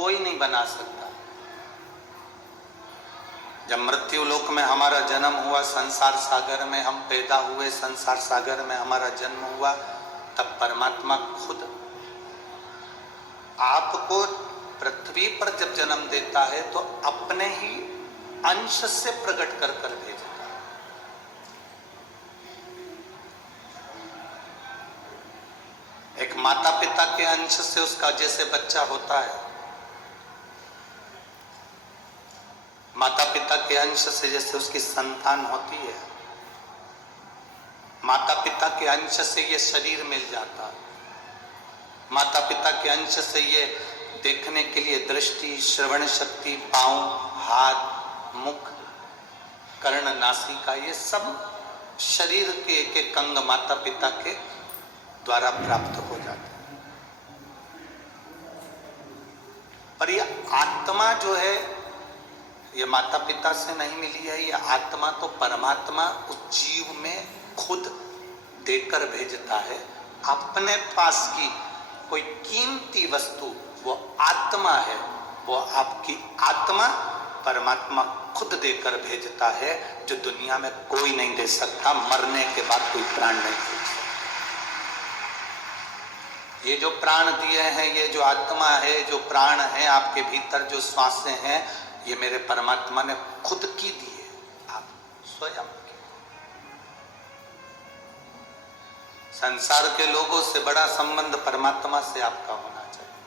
कोई नहीं बना सकता। जब मृत्यु लोक में हमारा जन्म हुआ, संसार सागर में हम पैदा हुए, संसार सागर में हमारा जन्म हुआ, तब परमात्मा खुद आपको पृथ्वी पर जब जन्म देता है तो अपने ही अंश से प्रकट कर कर भेजता है। एक माता पिता के अंश से उसका जैसे बच्चा होता है, माता पिता के अंश से जैसे उसकी संतान होती है, माता पिता के अंश से ये शरीर मिल जाता है, माता पिता के अंश से ये देखने के लिए दृष्टि, श्रवण शक्ति, पांव, हाथ, मुख, कर्ण, नासिका, ये सब शरीर के एक एक अंग माता पिता के द्वारा प्राप्त हो जाते हैं। पर ये आत्मा जो है ये माता पिता से नहीं मिली है, ये आत्मा तो परमात्मा उस जीव में खुद देकर भेजता है। अपने पास की कोई कीमती वस्तु वो आत्मा है, वो आपकी आत्मा परमात्मा खुद देकर भेजता है, जो दुनिया में कोई नहीं दे सकता। मरने के बाद कोई प्राण नहीं दे सकता। ये जो प्राण दिए हैं, ये जो आत्मा है, जो प्राण है आपके भीतर, जो श्वासें हैं, ये मेरे परमात्मा ने खुद की दी है, आप स्वयं की। संसार के लोगों से बड़ा संबंध परमात्मा से आपका होना चाहिए।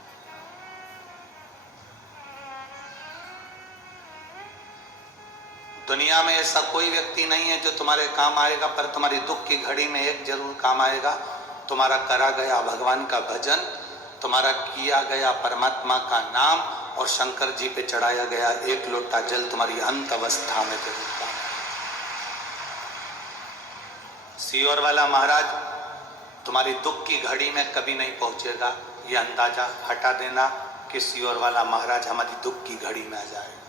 दुनिया में ऐसा कोई व्यक्ति नहीं है जो तुम्हारे काम आएगा, पर तुम्हारी दुख की घड़ी में एक जरूर काम आएगा, तुम्हारा करा गया भगवान का भजन, तुम्हारा किया गया परमात्मा का नाम और शंकर जी पे चढ़ाया गया एक लोटा जल तुम्हारी अंत अवस्था में जरूर काम आएगा। सियोर वाला महाराज तुम्हारी दुख की घड़ी में कभी नहीं पहुंचेगा, ये अंदाजा हटा देना कि सियोर वाला महाराज हमारी दुख की घड़ी में आ जाएगा।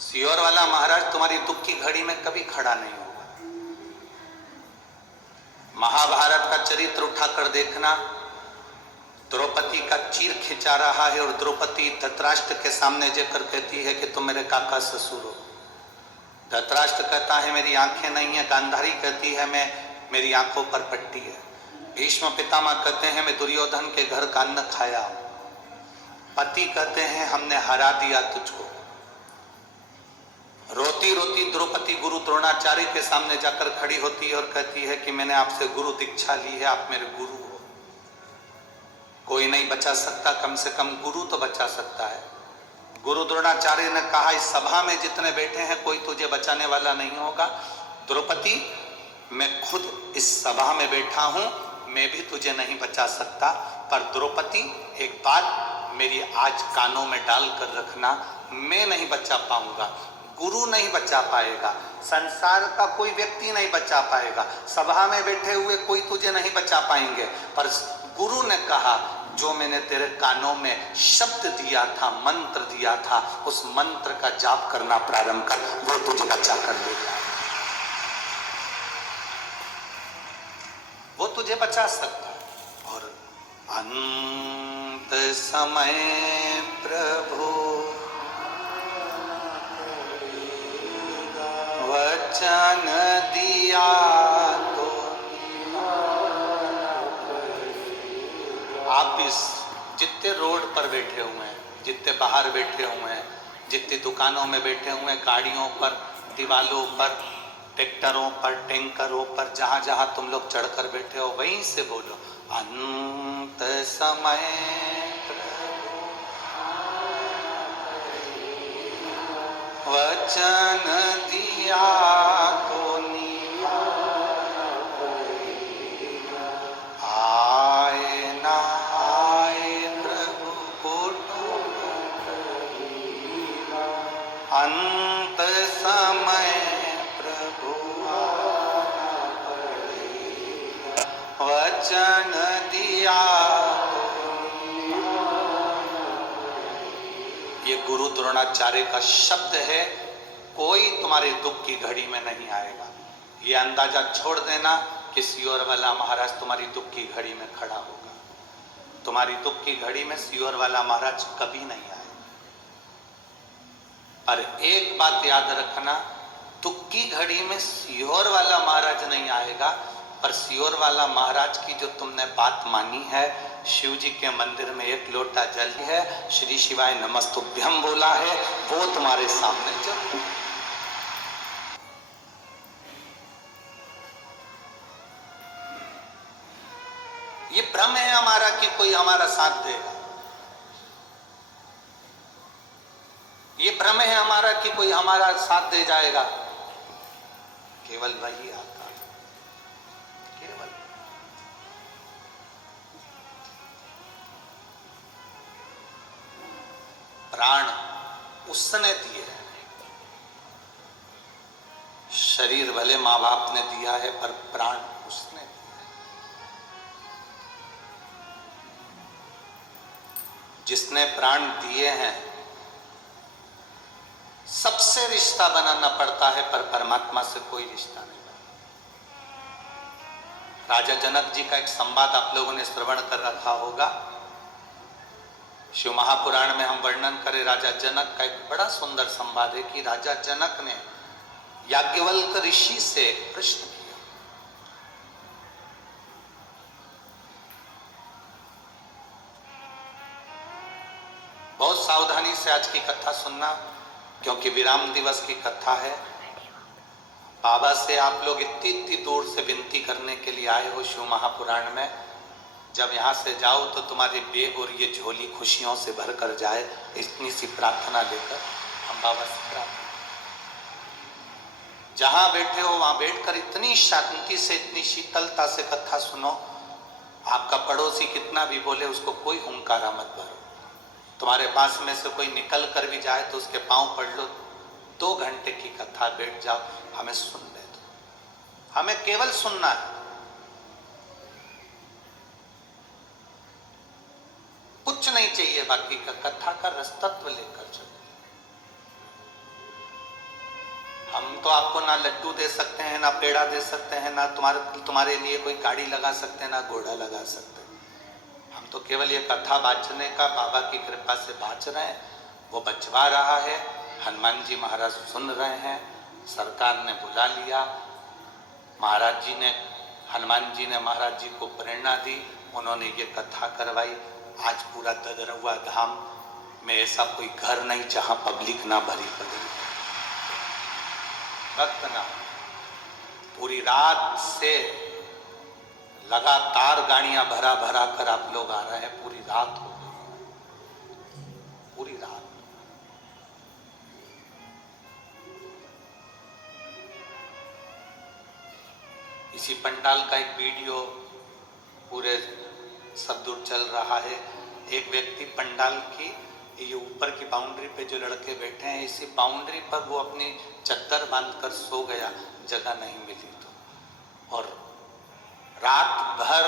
सियोर वाला महाराज तुम्हारी दुख की घड़ी में कभी खड़ा नहीं होगा। महाभारत का चरित्र उठाकर देखना, द्रौपदी का चीर खिंचा रहा है और द्रौपदी धृतराष्ट्र के सामने जाकर कहती है कि तुम मेरे काका ससुर हो। धृतराष्ट्र कहता है मेरी आंखें नहीं है, गांधारी कहती है मेरी आंखों पर पट्टी है। भीष्म पितामह कहते हैं मैं दुर्योधन के घर का अन्न खाया हूं। पति कहते हैं हमने हरा दिया तुझको। रोती रोती द्रौपदी गुरु द्रोणाचार्य के सामने जाकर खड़ी होती है और कहती है कि मैंने आपसे गुरु दीक्षा ली है, आप मेरे गुरु हो। कोई नहीं बचा सकता, कम से कम गुरु तो बचा सकता है। गुरु द्रोणाचार्य ने कहा इस सभा में जितने बैठे हैं कोई तुझे बचाने वाला नहीं होगा। द्रौपदी मैं खुद इस सभा में बैठा हूं, मैं भी तुझे नहीं बचा सकता, पर द्रौपदी एक बात मेरी आज कानों में डाल कर रखना, मैं नहीं बचा पाऊंगा, गुरु नहीं बचा पाएगा, संसार का कोई व्यक्ति नहीं बचा पाएगा, सभा में बैठे हुए कोई तुझे नहीं बचा पाएंगे, पर गुरु ने कहा जो मैंने तेरे कानों में शब्द दिया था, मंत्र दिया था, उस मंत्र का जाप करना प्रारंभ कर, वो तुझे बचा कर लेगा, वो तुझे बचा सकता है। और अंत समय प्रभु वचन दिया तो आप इस जितने रोड पर बैठे हुए हैं, जितने बाहर बैठे हुए हैं, जितनी दुकानों में बैठे हुए हैं, गाड़ियों पर, दीवालों पर, ट्रैक्टरों पर, टैंकरों पर, जहां जहां तुम लोग चढ़कर बैठे हो वहीं से बोलो अंत समय वचन दिया तो आए ना आए प्रभु को अंत समय प्रभु वचन दिया। ये गुरु द्रोणाचार्य का शब्द है, कोई तुम्हारे दुख की घड़ी में नहीं आएगा। ये अंदाजा छोड़ देना कि सियोर वाला महाराज तुम्हारी दुख की घड़ी में खड़ा होगा। तुम्हारी दुख की घड़ी में सीहोर वाला महाराज कभी नहीं आए। और एक बात याद रखना, दुख की घड़ी में सीहोर वाला महाराज नहीं आएगा, पर सीहोर वाला महाराज की जो तुमने बात मानी है, शिव जी के मंदिर में एक लोटा जल है, श्री शिवाय नमस्तुभ्यम बोला है, वो तुम्हारे सामने जरूर। ये भ्रम है हमारा कि कोई हमारा साथ देगा, ये भ्रम है हमारा कि कोई हमारा साथ दे जाएगा। केवल वही आता है, केवल। प्राण उसने दिए, शरीर भले माँ बाप ने दिया है, पर प्राण उसने दिया। जिसने प्राण दिए हैं, सबसे रिश्ता बनाना पड़ता है, पर परमात्मा से कोई रिश्ता नहीं बना। राजा जनक जी का एक संवाद आप लोगों ने श्रवण कर रखा होगा। शिव महापुराण में हम वर्णन करें राजा जनक का, एक बड़ा सुंदर संवाद है कि राजा जनक ने याज्ञवल्क्य ऋषि से एक प्रश्न किया। बहुत सावधानी से आज की कथा सुनना, क्योंकि विराम दिवस की कथा है। बाबा से आप लोग इतनी दूर से विनती करने के लिए आए हो शिव महापुराण में। जब यहाँ से जाओ तो तुम्हारे बेग और ये झोली खुशियों से भर कर जाए, इतनी सी प्रार्थना लेकर हम बाबा से प्रार्थना। जहाँ बैठे हो वहाँ बैठकर इतनी शांति से, इतनी शीतलता से कथा सुनो। आपका पड़ोसी कितना भी बोले, उसको कोई हुंकारा मत भरो। तुम्हारे पास में से कोई निकल कर भी जाए तो उसके पांव पड़ लो। 2 घंटे की कथा बैठ जाओ, हमें सुनने दो, हमें केवल सुनना है, कुछ नहीं चाहिए बाकी का। कथा का रसतत्व लेकर चलो। हम तो आपको ना लड्डू दे सकते हैं, ना पेड़ा दे सकते हैं, ना तुम्हारे लिए कोई गाड़ी लगा सकते हैं, ना घोड़ा लगा सकते हैं। हम तो केवल ये कथा बाँचने का बाबा की कृपा से बाँच रहे हैं। वो बचवा रहा है, हनुमान जी महाराज सुन रहे हैं, सरकार ने बुला लिया, महाराज जी ने, हनुमान जी ने महाराज जी को प्रेरणा दी, उन्होंने ये कथा करवाई। आज पूरा ददरवा धाम में ऐसा कोई घर नहीं जहां पब्लिक ना भरी पड़ी, भक्त ना। पूरी रात से लगातार गाड़ियां भरा भरा कर आप लोग आ रहे हैं, पूरी रात हो गई, पूरी रात। इसी पंडाल का एक वीडियो पूरे सब दूर चल रहा है। एक व्यक्ति पंडाल की ये ऊपर की बाउंड्री पे जो लड़के बैठे हैं, इसी बाउंड्री पर वो अपनी चद्दर बांधकर सो गया, जगह नहीं मिली तो। और रात भर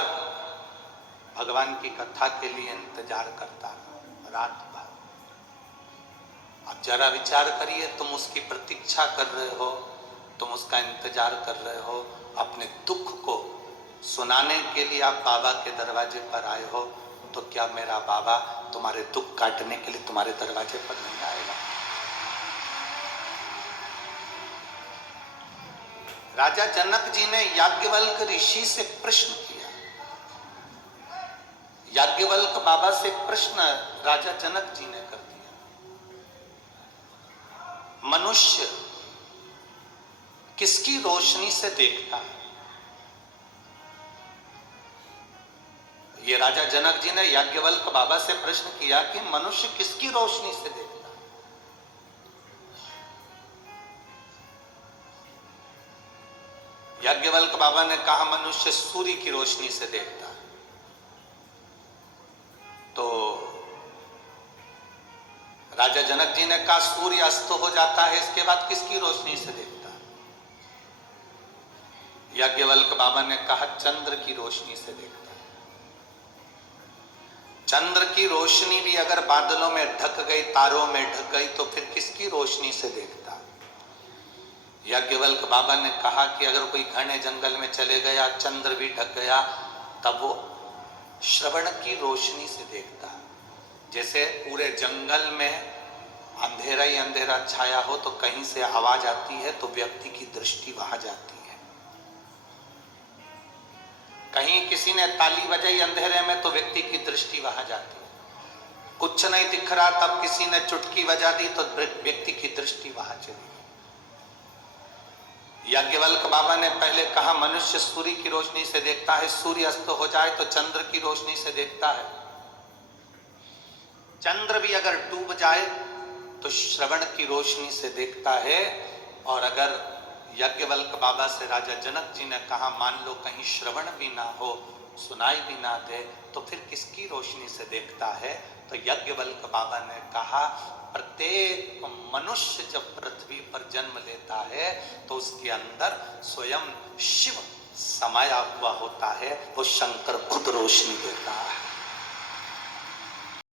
भगवान की कथा के लिए इंतजार करता रहा, रात भर। अब जरा विचार करिए, तुम उसकी प्रतीक्षा कर रहे हो, तुम उसका इंतजार कर रहे हो, अपने दुख को सुनाने के लिए आप बाबा के दरवाजे पर आए हो, तो क्या मेरा बाबा तुम्हारे दुख काटने के लिए तुम्हारे दरवाजे पर नहीं आएगा? राजा जनक जी ने याज्ञवल्क्य ऋषि से प्रश्न किया। याज्ञवल्क्य बाबा से प्रश्न राजा जनक जी ने कर दिया। मनुष्य किसकी रोशनी से देखता है? ये राजा जनक जी ने याज्ञवल्क्य बाबा से प्रश्न किया कि मनुष्य किसकी रोशनी से देखता है? याज्ञवल्क्य बाबा ने कहा मनुष्य सूर्य की रोशनी से देखता है। तो राजा जनक जी ने कहा सूर्य अस्त हो जाता है, इसके बाद किसकी रोशनी से देखता है? याज्ञवल्क्य बाबा ने कहा चंद्र की रोशनी से देखता है। चंद्र की रोशनी भी अगर बादलों में ढक गई, तारों में ढक गई, तो फिर किसकी रोशनी से देखता? याज्ञवल्क्य बाबा ने कहा कि अगर कोई घने जंगल में चले गया, चंद्र भी ढक गया, तब वो श्रवण की रोशनी से देखता है। जैसे पूरे जंगल में अंधेरा ही अंधेरा छाया हो तो कहीं से आवाज आती है तो व्यक्ति की दृष्टि वहां जाती है। कहीं किसी ने ताली बजाई अंधेरे में तो व्यक्ति की दृष्टि वहां जाती है। कुछ नहीं दिख रहा तब किसी ने चुटकी बजा दी तो व्यक्ति की दृष्टि वहां चली। याज्ञवल्क्य बाबा ने पहले कहा मनुष्य सूर्य की रोशनी से देखता है, सूर्य अस्त हो जाए तो चंद्र की रोशनी से देखता है, चंद्र भी अगर डूब जाए तो श्रवण की रोशनी से देखता है। और अगर याज्ञवल्क्य बाबा से राजा जनक जी ने कहा मान लो कहीं श्रवण भी ना हो, सुनाई भी ना दे, तो फिर किसकी रोशनी से देखता है? तो याज्ञवल्क्य बाबा ने कहा प्रत्येक मनुष्य जब पृथ्वी पर जन्म लेता है तो उसके अंदर स्वयं शिव समाया हुआ होता है, वो शंकर खुद रोशनी देता है।